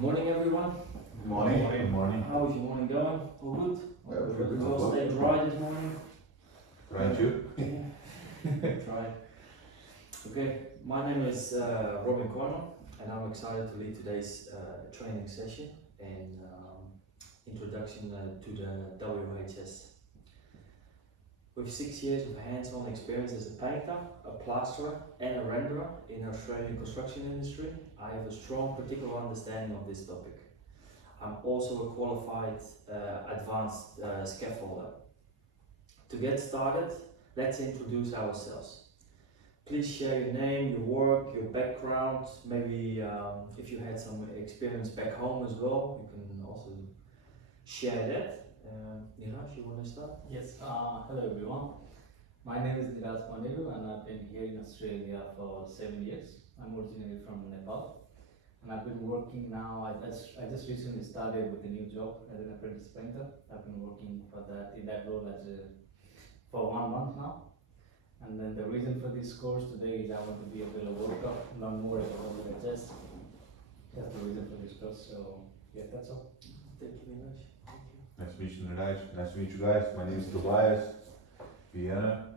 Morning, everyone. Morning. Good morning. How is your morning going? All good? Well, pretty good. Well, stay dry this morning. Trying to. Try. Okay, my name is Robin Corner, and I'm excited to lead today's training session and introduction to the WHS. With 6 years of hands-on experience as a painter, a plasterer, and a renderer in the Australian construction industry, I have a strong particular understanding of this topic. I'm also a qualified advanced scaffolder. To get started, let's introduce ourselves. Please share your name, your work, your background, maybe if you had some experience back home as well, you can also share that. Niraj, you want to start? Yes, hello everyone. My name is Niraj Pandelu and I've been here in Australia for 7 years. I'm originally from Nepal and I've been working now, I just recently started with a new job as an apprentice painter. I've been working for that in that role for 1 month now. And then the reason for this course today is I want to be able to work up, learn more about WHS. That's the reason for this course, so yeah, that's all. Thank you, Niraj. Nice to meet you, Niraj. Nice to meet you guys. My name is Tobias Vienna.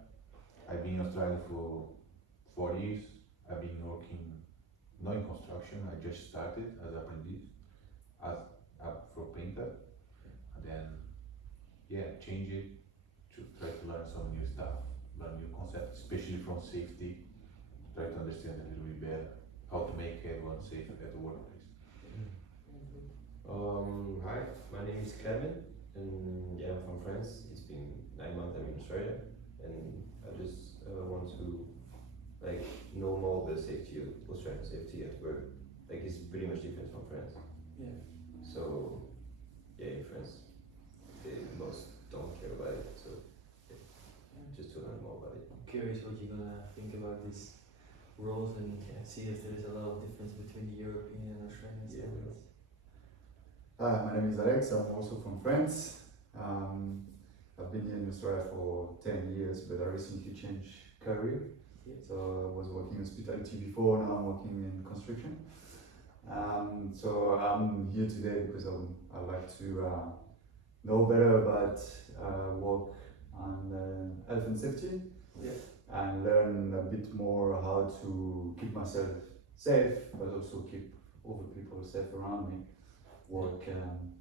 I've been in Australia for 4 years. I've been working not in construction. I just started as apprentice, for painter, and then change it to try to learn some new stuff, learn new concepts, especially from safety. Try to understand a little bit better how to make everyone safe at the workplace. Hi, my name is Kevin, and I'm from France. It's been 9 months I'm in Australia, and I just want to know more the safety of Australian safety at work. It's pretty much different from France. Yeah. So in France, they most don't care about it. So just to learn more about it. I'm curious what you're gonna think about these rules and see if there is a lot of difference between the European and Australian standards. Hi, my name is Alex. I'm also from France. I've been here in Australia for 10 years, but I recently changed career. Yeah. So I was working in hospitality before, now I'm working in construction. So I'm here today because I like to know better about work and health and safety. Yeah. And learn a bit more how to keep myself safe, but also keep other people safe around me. Work and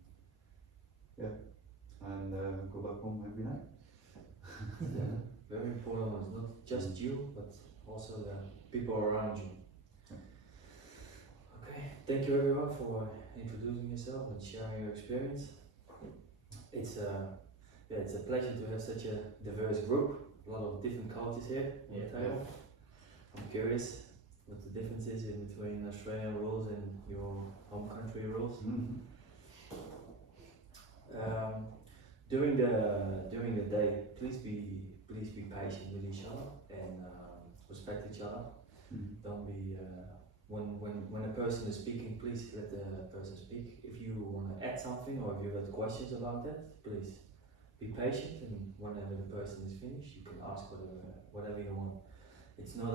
go back home every night. Yeah. Very important ones, not just you, but also the people around you. Okay, thank you everyone for introducing yourself and sharing your experience. It's a pleasure to have such a diverse group, a lot of different cultures here on the table. I'm curious what the difference is in between Australian rules and your home country rules. Mm-hmm. During the day, please be patient with each other and respect each other. Mm-hmm. Don't be when a person is speaking, please let the person speak. If you want to add something or if you have questions about that, please be patient, and whenever the person is finished, you can ask whatever you want. It's not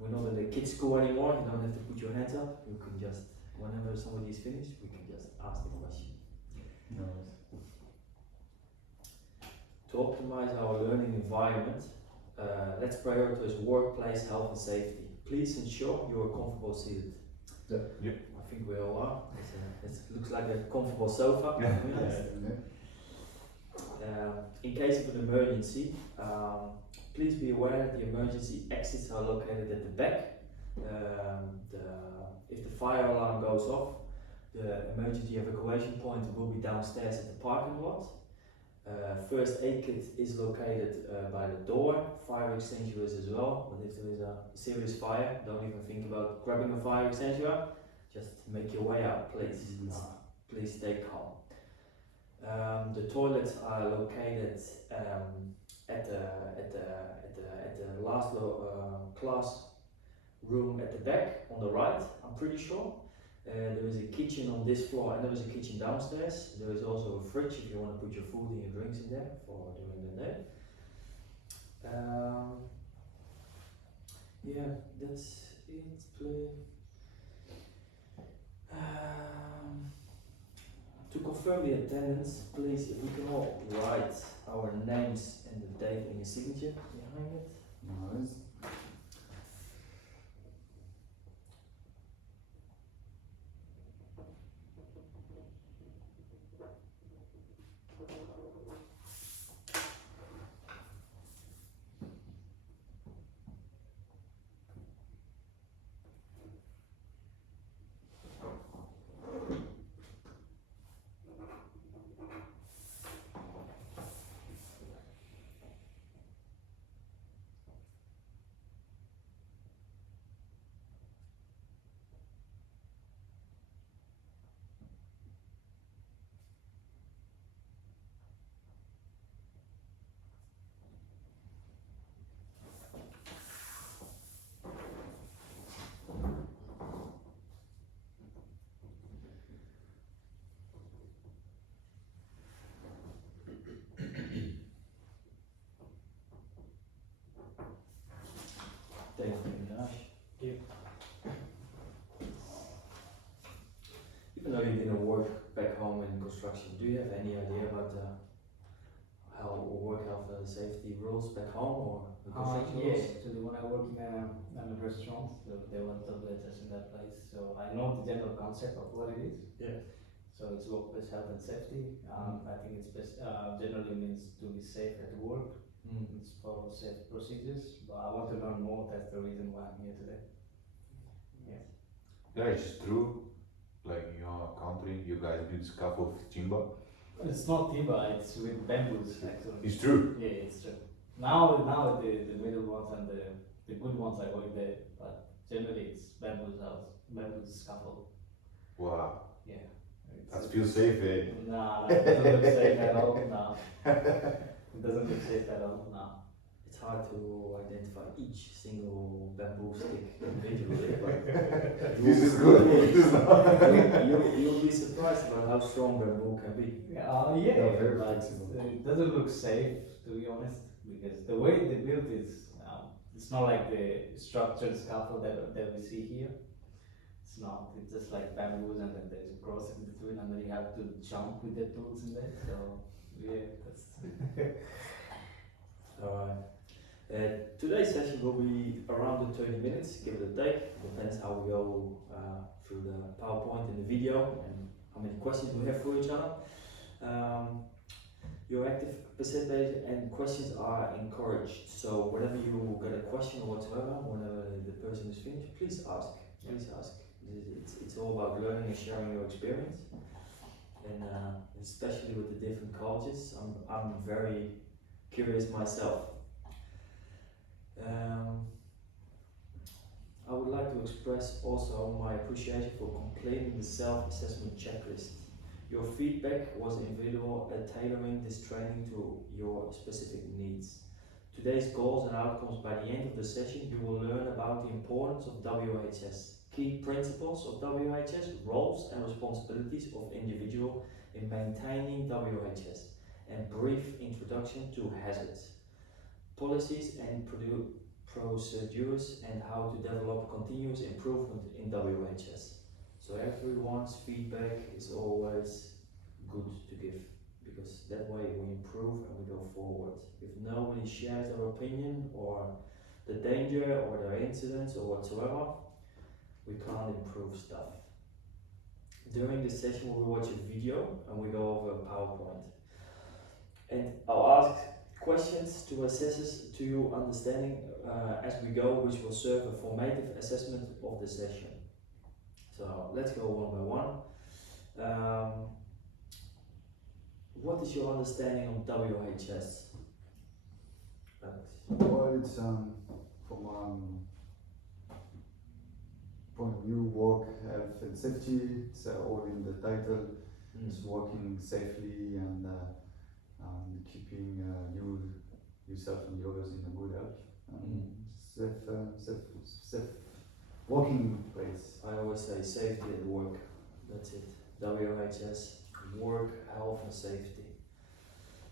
we're not at the kids' school anymore. You don't have to put your hands up. You can just, whenever somebody is finished, we can just ask the question. No. To optimize our learning environment, let's prioritize workplace health and safety. Please ensure you are comfortable seated. Yeah. Yep. I think we all are. It looks like a comfortable sofa. Yeah. In case of an emergency, please be aware that the emergency exits are located at the back. If the fire alarm goes off, the emergency evacuation point will be downstairs at the parking lot. First aid kit is located by the door. Fire extinguishers as well. But if there is a serious fire, don't even think about grabbing a fire extinguisher. Just make your way out, please. Please stay calm. The toilets are located at the last class room at the back on the right, I'm pretty sure. There is a kitchen on this floor and there is a kitchen downstairs. There is also a fridge if you want to put your food and your drinks in there for during the day. That's it. confirm the attendance, please, if we can all write our names and the date and your signature behind it. No worries. Thank you, Josh. Yeah. Even though you didn't work back home in construction, do you have any idea about how work health and safety rules back home or the construction Yeah, rules? actually when I work in a restaurant, there was WHS in that place, so I know the general concept of what it is. Yeah. So it's workplace health and safety. I think it's best, generally means to be safe at work. Mm. It's for safe procedures, but I want to learn more. That's the reason why I'm here today. Yeah. Yeah, it's true. Like in your country, you guys build scaffold with timber. It's not timber, it's with bamboos actually. It's true. Yeah, it's true. Now the middle ones and the good ones are going there, but generally it's bamboo house, bamboo scaffold. Wow, Yeah. that feels safe, eh? Nah, it doesn't look safe at all. Nah. It doesn't look safe at all. Nah. It's hard to identify each single bamboo stick individually, but This is good. This is not. you'll be surprised about how strong bamboo can be. Yeah, Yeah, very but flexible. it doesn't look safe, to be honest, because the way they built is, it's not like the structured scaffold that we see here. It's not. It's just like bamboos, and then there's a cross in between, and then you have to jump with the tools in there. So yeah, that's. Alright. Today's session will be around the 30 minutes, give it a take. Depends how we go through the PowerPoint and the video and how many questions we have for each other. Your active percentage and questions are encouraged. So whenever you get a question or whatsoever, whenever the person is finished, please ask. Please ask. It's all about learning and sharing your experience. And especially with the different cultures, I'm very curious myself. I would like to express also my appreciation for completing the self-assessment checklist. Your feedback was invaluable at tailoring this training to your specific needs. Today's goals and outcomes: by the end of the session, you will learn about the importance of WHS, key principles of WHS, roles and responsibilities of individual in maintaining WHS, and brief introduction to hazards, policies and procedures, and how to develop continuous improvement in WHS. So everyone's feedback is always good to give, because that way we improve and we go forward. If nobody shares their opinion or the danger or their incidents or whatsoever, we can't improve stuff. During this session we will watch a video and we go over a PowerPoint. And I'll ask questions to assess to your understanding as we go, which will serve a formative assessment of the session. So let's go one by one. What is your understanding of WHS? Well, it's from point of view, work health and safety. It's all in the title. It's working safely and keeping yourself and the others in a good health. Safe working place. I always say safety at work. That's it. WHS, work, health and safety.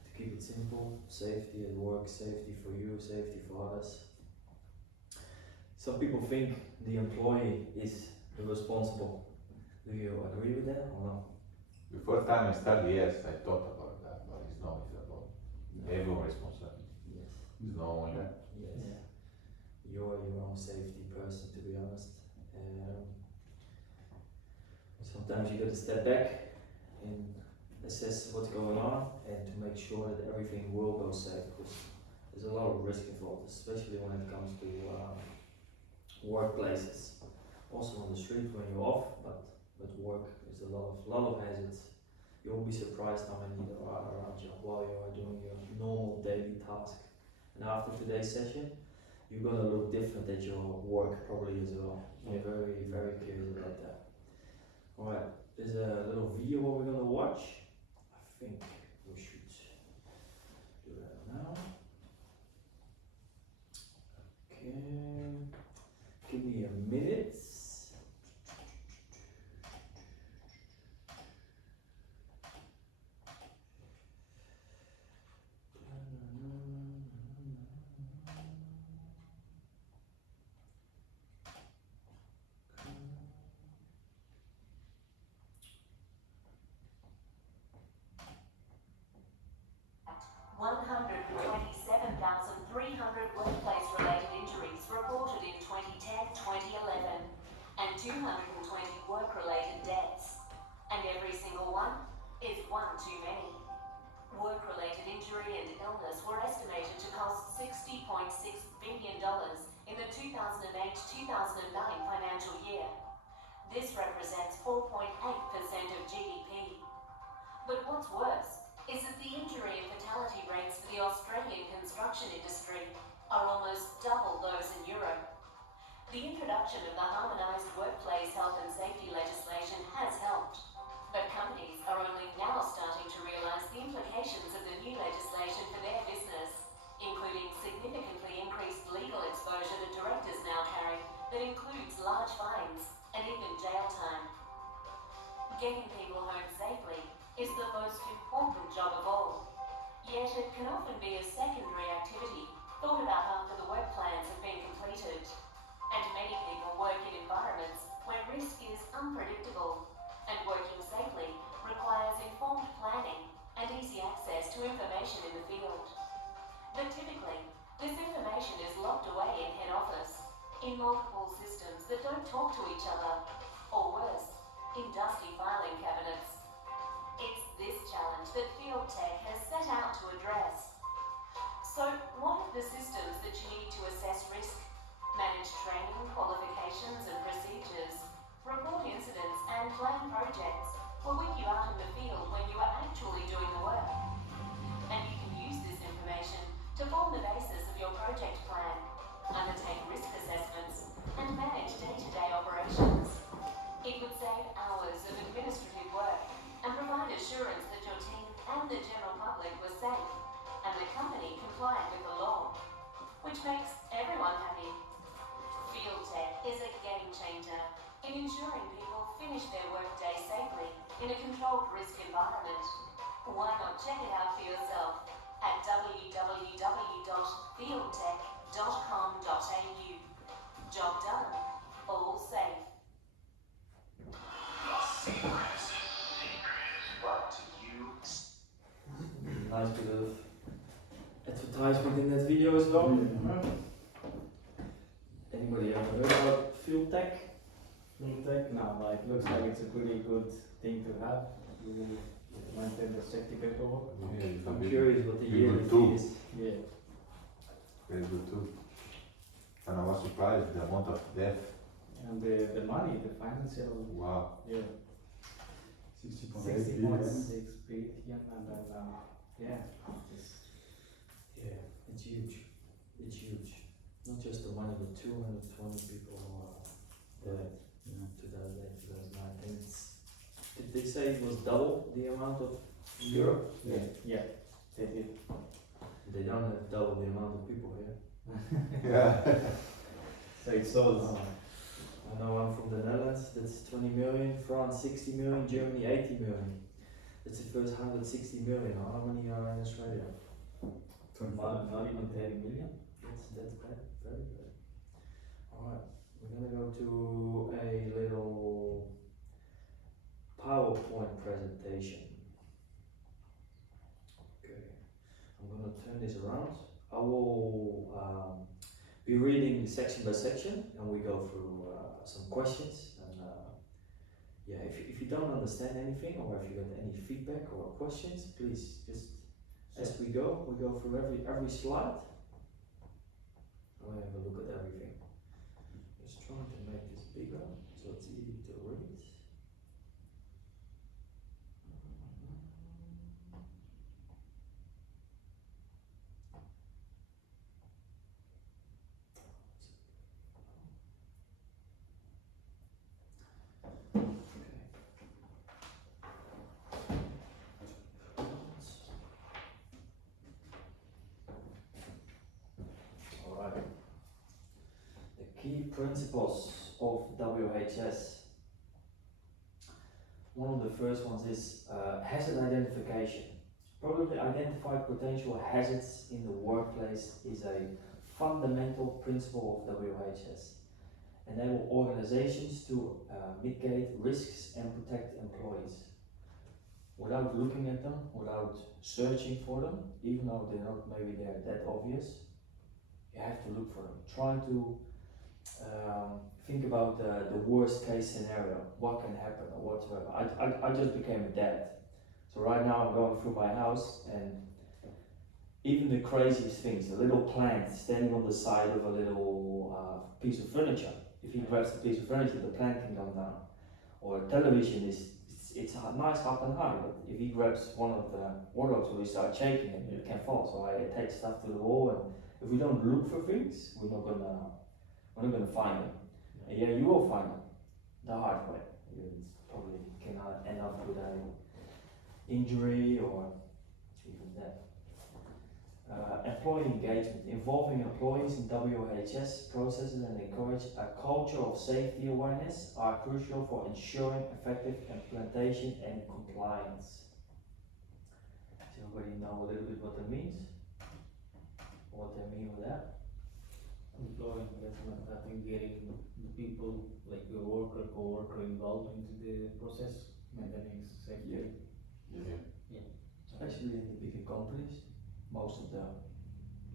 To keep it simple, safety at work, safety for you, safety for others. Some people think the employee is the responsible. Do you agree with that or no? The first time I started, yes, I thought about that, but it's not about everyone responsibility. Yes. It's not only. Yeah. Yes. Yeah. You're your own safety person, to be honest. Sometimes you gotta step back and assess what's going on and to make sure that everything will go safe, because there's a lot of risk involved, especially when it comes to workplaces. Also on the street when you're off, but work is a lot of hazards. You won't be surprised how many there are around you while you are doing your normal daily task. And after today's session, you're gonna look different at your work probably as well. I'm very, very curious about that. Alright, there's a little video what we're gonna watch. I think we should do that now. Okay, give me a minute. Workplace-related injuries reported in 2010-2011, and 220 work-related deaths. And every single one is one too many. Work-related injury and illness were estimated to cost $60.6 billion in the 2008-2009 financial year. This represents 4.8% of GDP. But what's worse is that the injury and fatality rates for the Australian construction industry are almost double those in Europe. The introduction of the harmonised workplace health and safety legislation has helped, but companies are only now starting to realise the implications of the new legislation for their business, including significantly increased legal exposure that directors now carry that includes large fines and even jail time. Getting people home safely is the most important job of all, yet it can often be a secondary activity thought about after the work plans have been completed, and many people work in environments where risk is unpredictable, and working safely requires informed planning and easy access to information in the field. But typically, this information is locked away in head office, in multiple systems that don't talk to each other, or worse, in dusty filing cabinets. It's this challenge that Field Tech has set out to address. So, what are the systems that you need to assess risk, manage training, qualifications and procedures, report incidents and plan projects, or with you out in the field when you are actually doing the work? And you can use this information to form the basis of your project plan, undertake risk assessments, and manage day-to-day operations. It would save hours of administrative work and provide assurance that your team and the general public were safe and the company complied with the law, which makes everyone happy. Field Tech is a game changer in ensuring people finish their workday safely in a controlled risk environment. Why not check it out for yourself at www.fieldtech.com.au. Job done, all safe. Nice bit of advertisement in that video as well. Anybody ever heard about Field Tech? Field Tech now, like, looks like it's a pretty good thing to have. You maintain the safety paperwork. Yeah, it's a I'm big- curious what the big yearly good tool. fee is. Yeah. Very good too. And I was surprised the amount of death. And the money, the financial, Wow. yeah, 60.8 billion. 60.6 billion, and then, yeah, it's, Yeah, it's huge. It's huge. Not just the money, but 220 people died Yeah. 2008, 2009. And did they say it was double the amount of Europe? yeah, they did. They don't have double the amount of people here. Yeah. So it shows, I know I'm from the Netherlands, that's 20 million, France 60 million, Germany 80 million. That's the first 160 million. How many are in Australia? 25. not even 30 million. That's bad, very good. Alright, we're gonna go to a little PowerPoint presentation. be reading section by section, and we go through some questions. And yeah, if you don't understand anything, or if you got any feedback or questions, please just as we go through every slide. We have a look at everything. Just trying to make this bigger so it's easy to read. Alright. The key principles of WHS. One of the first ones is hazard identification. Probably identify potential hazards in the workplace is a fundamental principle of WHS. Enable organizations to mitigate risks and protect employees. Without looking at them, without searching for them, even though maybe they're that obvious, you have to look for them. Try to think about the worst case scenario, what can happen or whatsoever. I just became a dad. So right now I'm going through my house, and even the craziest things, a little plant standing on the side of a little piece of furniture. If he grabs the piece of furniture, the plant can come down. Or a television it's nice up and high, but if he grabs one of the wardrobes or we start shaking it can fall. So I attach stuff to the wall, and if we don't look for things, we're not gonna find them. And yeah, you will find them the hard way. You probably can end up with an injury or even death. Employee engagement, involving employees in WHS processes and encourage a culture of safety awareness are crucial for ensuring effective implementation and compliance. Does everybody know a little bit what that means? What they mean with that? Employee engagement, I think getting the people like your worker, co-worker involved into the process, maintaining safety. Especially in the bigger companies, most of them.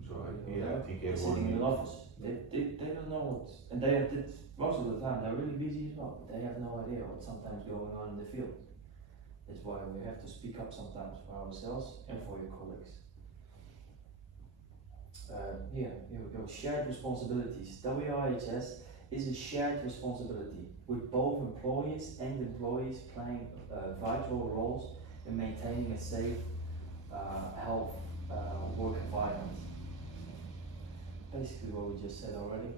So I think They're sitting in an everyone, office. They don't know what, and most of the time they're really busy as well, but they have no idea what's sometimes going on in the field. That's why we have to speak up sometimes for ourselves and for your colleagues. Here we go. Shared responsibilities. WHS is a shared responsibility with both employers and employees playing vital roles in maintaining a safe, health work environment. Basically what we just said already.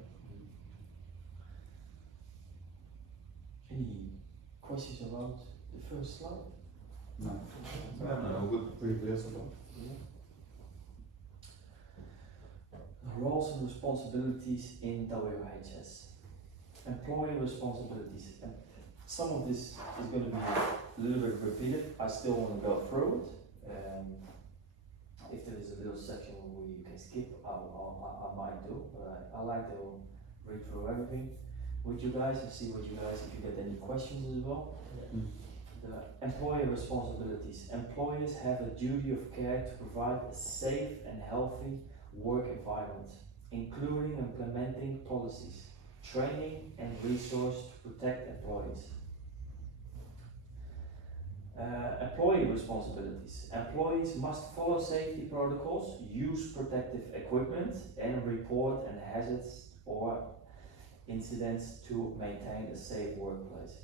Any questions about the first slide? No. no, good. Pretty clear so far. Yeah. Roles and responsibilities in WHS. Employee responsibilities. And some of this is going to be a little bit repeated. I still want to go through it. If there is a little section where you can skip, I might do. But I like to read through everything with you guys and see what you guys, if you get any questions as well. The employee responsibilities. Employers have a duty of care to provide a safe and healthy work environment, including implementing policies, training and resources to protect employees. Employee responsibilities. Employees must follow safety protocols, use protective equipment, and report any hazards or incidents to maintain a safe workplace.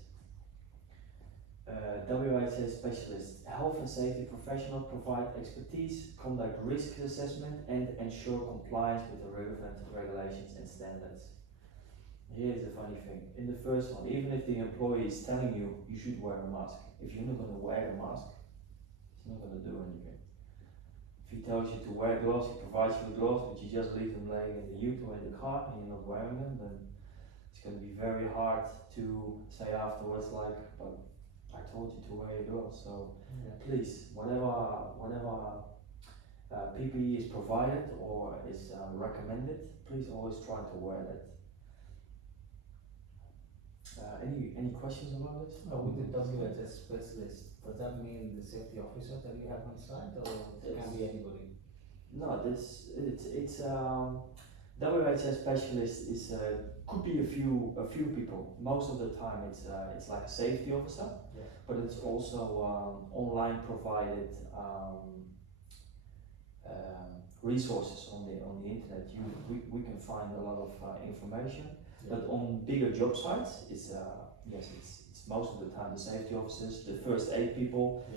WHS specialists, health and safety professionals provide expertise, conduct risk assessment, and ensure compliance with the relevant regulations and standards. Here's the funny thing. In the first one, even if the employee is telling you you should wear a mask, if you're not going to wear a mask, it's not going to do anything. If he tells you to wear gloves, he provides you with gloves, but you just leave them laying in the ute or in the car and you're not wearing them, then it's going to be very hard to say afterwards like, but I told you to wear your gloves. So please, whatever PPE is provided or is recommended, please always try to wear that. Any questions about this? With the WHS specialist, does that mean the safety officer that you have on site, or it can be anybody? No, it's WHS specialist is could be a few people. Most of the time, it's like a safety officer, Yeah. but it's also online provided resources on the internet. We can find a lot of information. But on bigger job sites, it's it's most of the time the safety officers, the first aid people.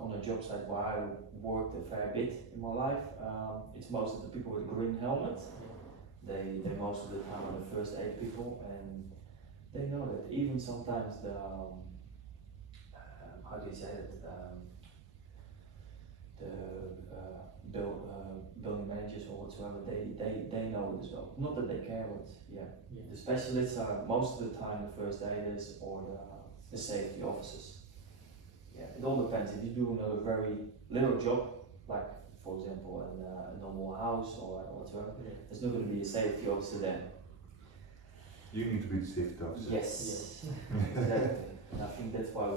On a job site where I worked a fair bit in my life, it's most of the people with green helmets. They most of the time are the first aid people, and they know that even sometimes the how do you say it, the building managers or whatsoever, they know it as well. Not that they care, but the specialists are most of the time the first aiders or the safety officers. It all depends. If you're doing a very little job, like for example a normal house or whatever, there's not going to be a safety officer there. You need to be the safety officer. Yes, exactly. And I think that's why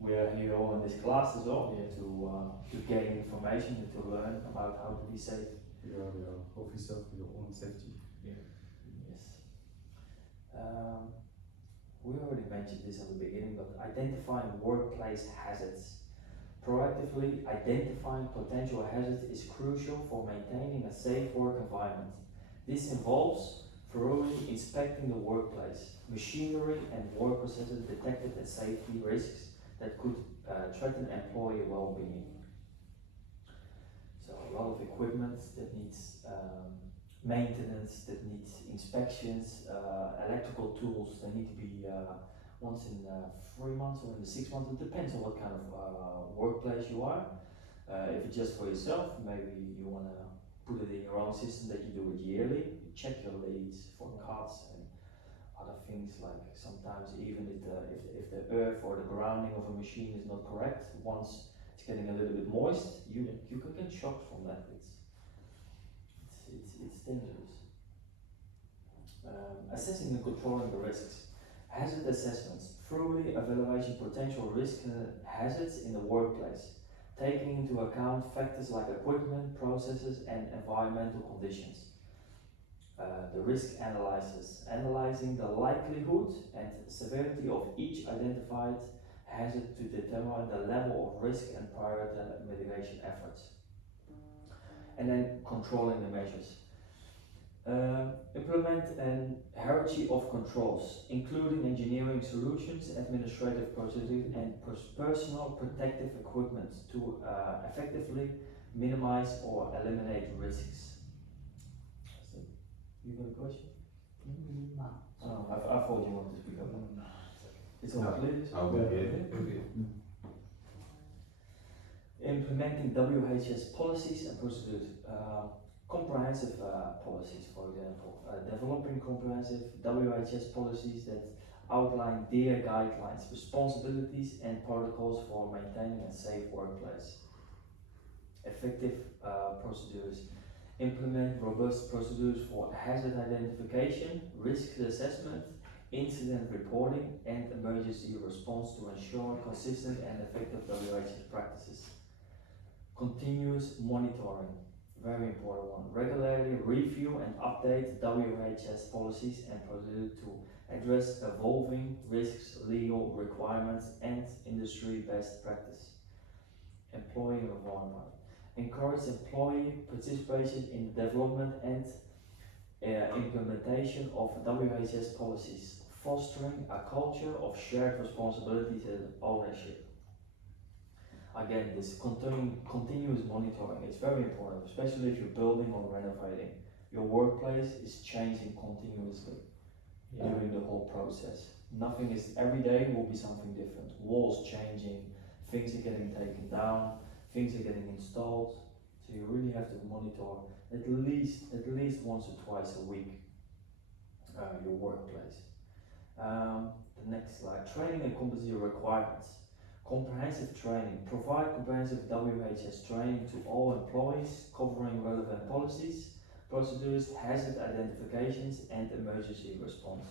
we are here all in this class as well, to gain information and to learn about how to be safe. You are the officer for your own safety. Yes. We already mentioned this at the beginning, but identifying workplace hazards. Proactively identifying potential hazards is crucial for maintaining a safe work environment. This involves thoroughly inspecting the workplace, machinery and work processes detected as safety risks that could threaten employee well-being. So a lot of equipment that needs maintenance, that needs inspections, electrical tools, they need to be once in 3 months or in the 6 months. It depends on what kind of workplace you are. If it's just for yourself, maybe you want to put it in your own system that you do it yearly. You check your leads for cuts and other things, like sometimes even if the earth or the grounding of a machine is not correct, once it's getting a little bit moist, you can get shocked from that. It's dangerous. Assessing and controlling the risks. Hazard assessments. Thoroughly evaluating potential risk hazards in the workplace, taking into account factors like equipment, processes, and environmental conditions. The risk analysis. Analyzing the likelihood and severity of each identified hazard to determine the level of risk and prioritize mitigation efforts. And then controlling the measures. Implement an hierarchy of controls, including engineering solutions, administrative procedures, and personal protective equipment to effectively minimize or eliminate risks. So, you got a question? No. Oh, I thought you wanted to speak up. No. It's all No, clear? I'll be here. Implementing WHS policies and procedures. Comprehensive policies, for example, developing comprehensive WHS policies that outline their guidelines, responsibilities and protocols for maintaining a safe workplace. Effective procedures. Implement robust procedures for hazard identification, risk assessment, incident reporting and emergency response to ensure consistent and effective WHS practices. Continuous monitoring. Very important one. Regularly review and update WHS policies and procedures to address evolving risks, legal requirements, and industry best practice. Employee involvement. Encourage employee participation in the development and implementation of WHS policies, fostering a culture of shared responsibilities and ownership. Again, this continuous monitoring is very important, especially if you're building or renovating. Your workplace is changing continuously during the whole process. Nothing is, every day will be something different. Walls changing, things are getting taken down, things are getting installed. So you really have to monitor at least once or twice a week your workplace. The next slide, training and competency requirements. Comprehensive training. Provide comprehensive WHS training to all employees, covering relevant policies, procedures, hazard identifications, and emergency response.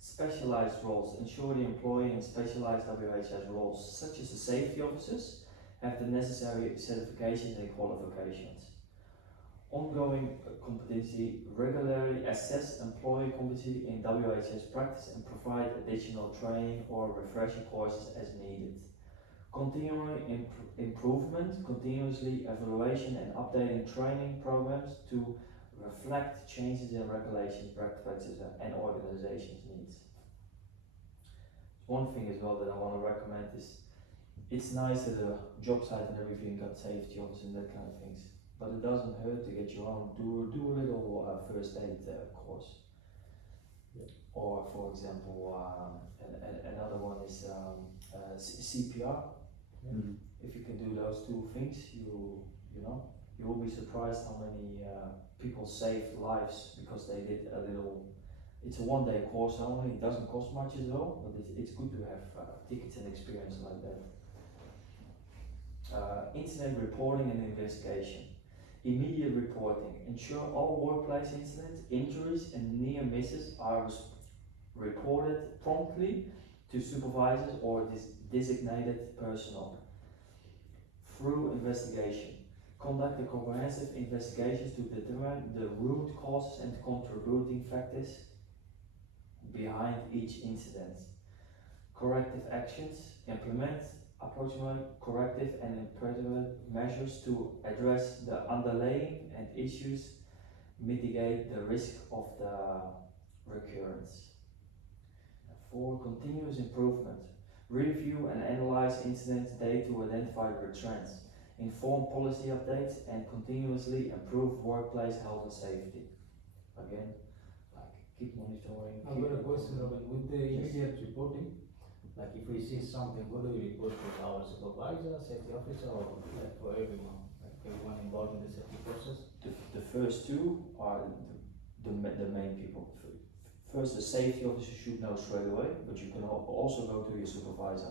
Specialized roles. Ensure the employee in specialized WHS roles, such as the safety officers, have the necessary certifications and qualifications. ongoing competency, regularly assess employee competency in WHS practice and provide additional training or refresher courses as needed. Continuing improvement, continuously evaluation and updating training programs to reflect changes in regulations, practices and organizations needs. One thing as well that I want to recommend is it's nice that a job site and everything got safety officers and that kind of things, but it doesn't hurt to get your own, do a little first aid course. Yeah. Or for example, another one is CPR. Mm. If you can do those two things, you know, you will be surprised how many people saved lives because they did a little. It's a one-day course only. It doesn't cost much as well, but it's good to have tickets and experience like that. Incident reporting and investigation. Immediate reporting. Ensure all workplace incidents, injuries, and near misses are reported promptly to supervisors or designated personnel. Through investigation. Conduct a comprehensive investigations to determine the root causes and contributing factors behind each incident. Corrective actions. Implement approximate corrective and imperative measures to address the underlying and issues, mitigate the risk of the recurrence. For continuous improvement. Review and analyze incident data to identify the trends. Inform policy updates and continuously improve workplace health and safety. Again, like keep monitoring. I've got a question, Robin. With the immediate reporting, like if we see something, what do we report to our supervisor, safety officer, or like for everyone, like everyone involved in the safety process? The first two are the main people. First, the safety officer should know straight away, but you can also go to your supervisor.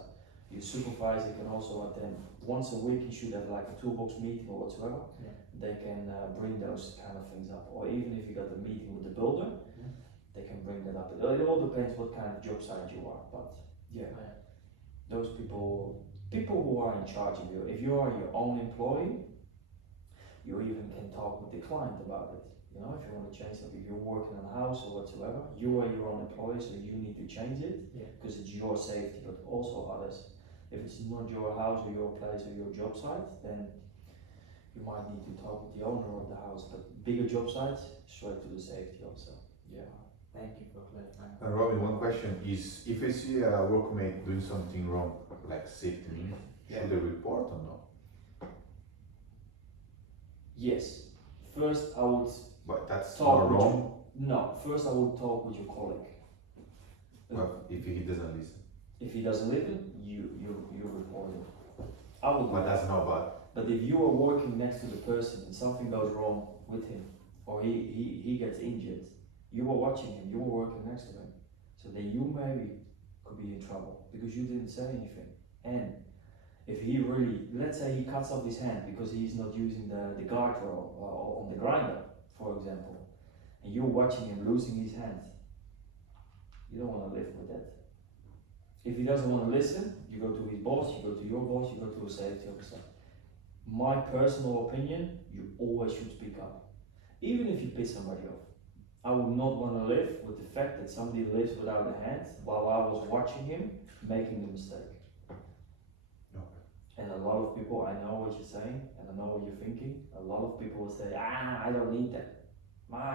Your supervisor can also attend once a week. You should have like a toolbox meeting or whatsoever. Yeah. They can bring those kind of things up, or even if you got a meeting with the builder, they can bring that up. It all depends what kind of job site you are, but yeah, those people who are in charge of you. If you are your own employee, you even can talk with the client about it. You know, if you want to change something, if you're working in a house or whatsoever, you are your own employee, so you need to change it because it's your safety, but also others. If it's not your house or your place or your job site, then you might need to talk with the owner of the house. But bigger job sites, straight to the safety officer. Yeah. Thank you for clarifying. And Robin, one question is, if I see a workmate doing something wrong, like safety means, should I report or not? Yes. First, I would But that's talk not with wrong, no. First, I would talk with your colleague. but if he doesn't listen. If he doesn't listen, you report it. I would. But that's not bad. But if you are working next to the person and something goes wrong with him, or he gets injured, you were watching him, you were working next to him, so then you maybe could be in trouble because you didn't say anything. And if he really, let's say he cuts off his hand because he's not using the guardrail on the grinder, for example, and you're watching him losing his hand, you don't want to live with that. If he doesn't want to listen, you go to his boss, you go to your boss, you go to a safety officer. My personal opinion, you always should speak up. Even if you piss somebody off. I would not want to live with the fact that somebody lives without a hand while I was watching him making the mistake. Okay. And a lot of people, I know what you're saying, and I know what you're thinking. A lot of people will say, I don't need that.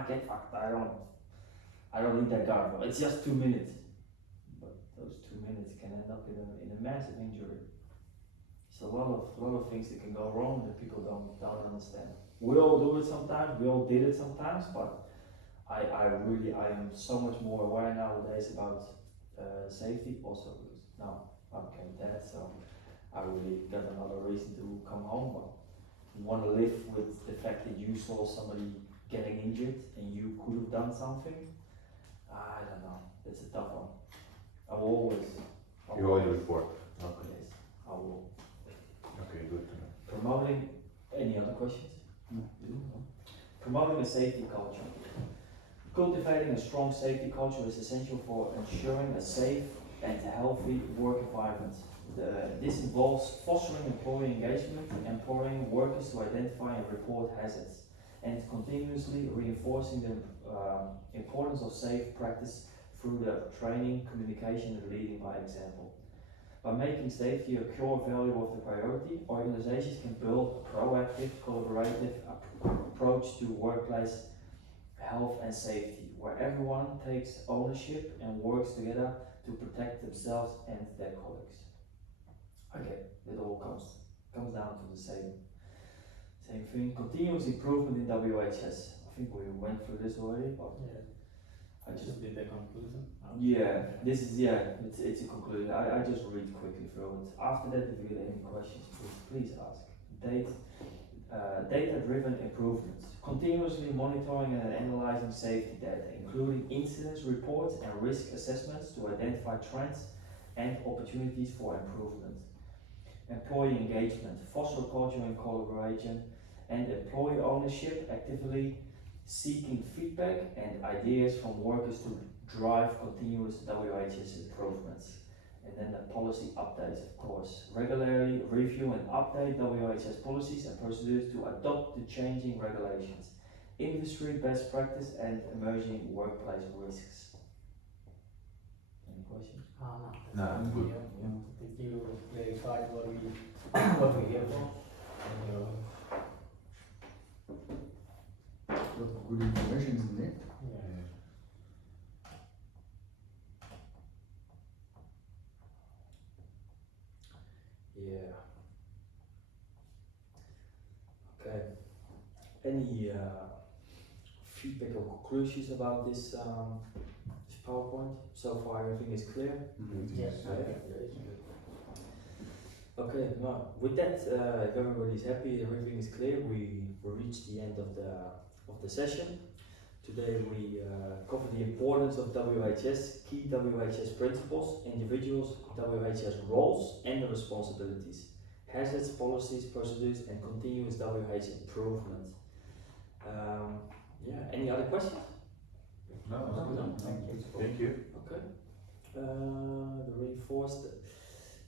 Get fucked, I don't need that guard. It's just 2 minutes. But those 2 minutes can end up in a massive injury. It's a lot of things that can go wrong that people don't understand. We all do it sometimes, we all did it sometimes, but I am so much more aware nowadays about safety also because now I became dad, so I really got another reason to come home, but you want to live with the fact that you saw somebody getting injured and you could have done something. I don't know, it's a tough one. I will always You always report. Okay. Yes, I will. Okay, good to know. Promoting, any other questions? No. No. Promoting a safety culture. Cultivating a strong safety culture is essential for ensuring a safe and healthy work environment. This involves fostering employee engagement, empowering workers to identify and report hazards, and continuously reinforcing the importance of safe practice through the training, communication, and leading by example. By making safety a core value of the priority, organizations can build a proactive, collaborative approach to workplace health and safety, where everyone takes ownership and works together to protect themselves and their colleagues. Okay, it all comes down to the same thing. Continuous improvement in WHS. I think we went through this already, but Yeah. I Just just did the conclusion. it's a conclusion. I just read quickly through it. After that, if you have any questions, please ask. Data-driven improvements. Continuously monitoring and analyzing safety data, including incidents reports and risk assessments to identify trends and opportunities for improvement. Employee engagement. Foster culture and collaboration and employee ownership, actively seeking feedback and ideas from workers to drive continuous WHS improvements. And then the policy updates, of course. Regularly review and update WHS policies and procedures to adopt the changing regulations, industry best practice and emerging workplace risks. Any questions? No, No, I'm good. I think you clarified what we're here for. And, A lot of good information in there. yeah. Yeah. Okay. Any feedback or conclusions about this PowerPoint? So far everything is clear? Yes. Okay, now with that, if everybody's happy, everything is clear, we reached the end of the session. Today we cover the importance of WHS, key WHS principles, individuals' WHS roles and the responsibilities, hazards, policies, procedures, and continuous WH improvement. Any other questions? No, that's good. Thank you. Thank you. Okay.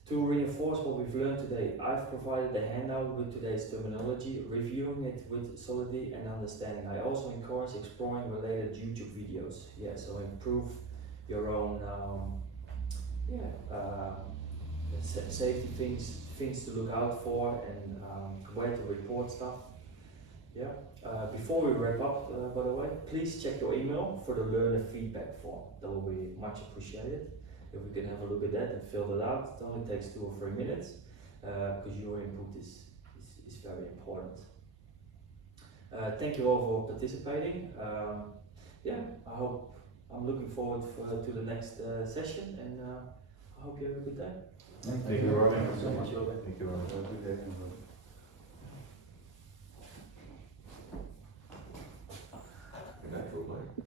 To reinforce what we've learned today, I've provided a handout with today's terminology, reviewing it with solidity and understanding. I also encourage exploring related YouTube videos. Yeah, so improve your own safety things to look out for, and where to report stuff. Yeah. Before we wrap up, by the way, please check your email for the learner feedback form. That will be much appreciated. If we can have a look at that and fill it out, it only takes 2 or 3 minutes, because your input is very important. Thank you all for participating. I'm looking forward to the next session, and I hope you have a good day. Thank you, Robin. so much, Robin. Thank you, Robin. Have a good day.